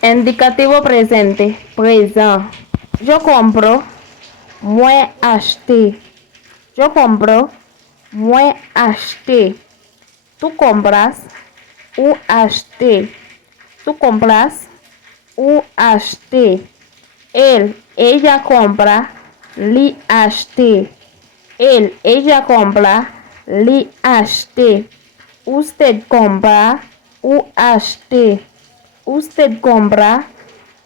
Indicativo presente, présent. Je compro, moi acheter. Je compro, moi acheter. Tu compras, ou acheter. Tu compras, ou acheter. Ella compra, li acheter. Ella compra, li acheter. Usted compra, ou acheter. Usted compra,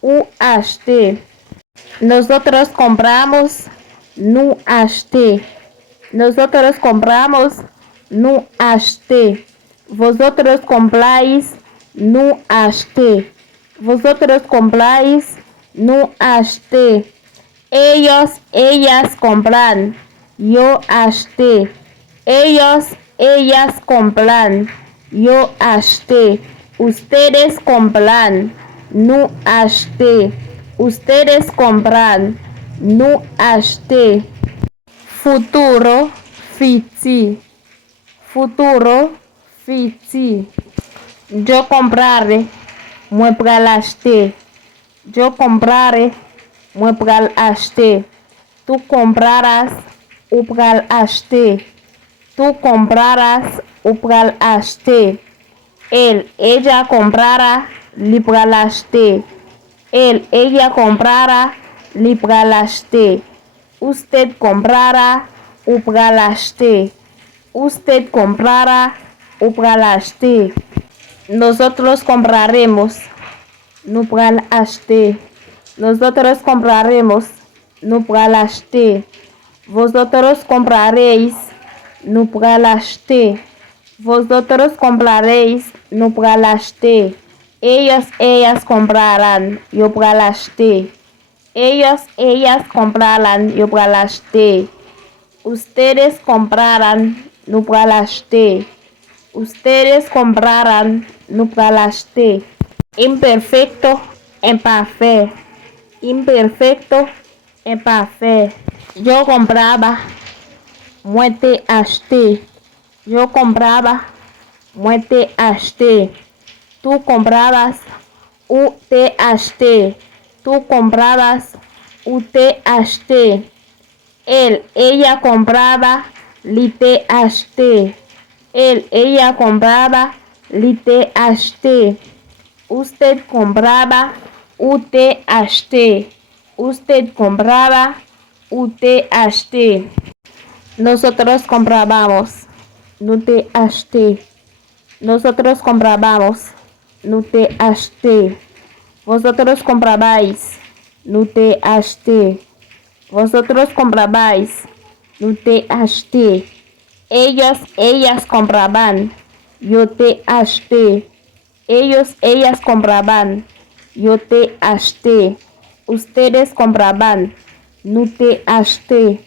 ou acheter. Nosotros compramos, nous acheter. Nosotros compramos, nous acheter. Vosotros compráis, nous acheter. Vosotros compráis, nous acheter. Ellas compran, yo acheté. Ellas compran, yo acheté. Ustedes compran, nous acheté. Ustedes compran, nous acheté. Futuro, fiti. Futuro, fiti. Yo comprare, moi pral acheter. Yo comprare, moi pral acheter. Tu comprarás, ou pral acheter. Tu comprarás, ou pral acheter. Ella comprara, li pral acheter. Ella comprara, li pral acheter. Usted comprara, ou pral acheter. Usted comprara, ou pral acheter. Nosotros compraremos, nous pral acheter. Nosotros compraremos, nous pral acheter. Vosotros compraréis, nous pral acheter. Vosotros compraréis, nous pral acheter. Ellas comprarán, yo pral acheter. Ellas comprarán, yo pral acheter. Ustedes comprarán, nous pral acheter. Ustedes comprarán, nous pral acheter. Imperfecto, imparfait. Imperfecto, imparfait. Yo compraba, moi te acheté. Yo compraba, moi te acheté. Tu comprabas, ou te acheté. Tu comprabas, ou te acheté. Ella compraba, li te acheté. Ella compraba, li te acheté. Usted compraba, ou te acheté. Usted compraba, ou te acheté. Nosotros comprábamos, nous te acheté. Nosotros comprábamos, nous te acheté. Vosotros comprabais, nous te acheté. Vosotros comprabais, nous te acheté. Ellas compraban, yo te acheté. Ellas compraban, yo te acheté. Ustedes compraban, nous te acheté.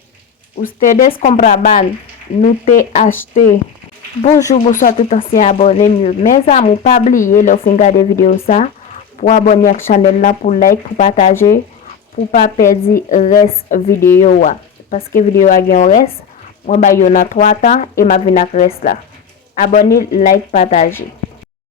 Ustedes compraban, nous te acheté. Bonjour, bonsoir tout ancien abonné mieux. Mes amis, pas oublier le fin de vidéo ça pour abonner à la chaîne là, pour like, pour partager, pour pas perdre reste vidéo parce que vidéo a un reste. Moi bah yon a 3 temps et ma vie n'a reste là. Abonnez, like, partager.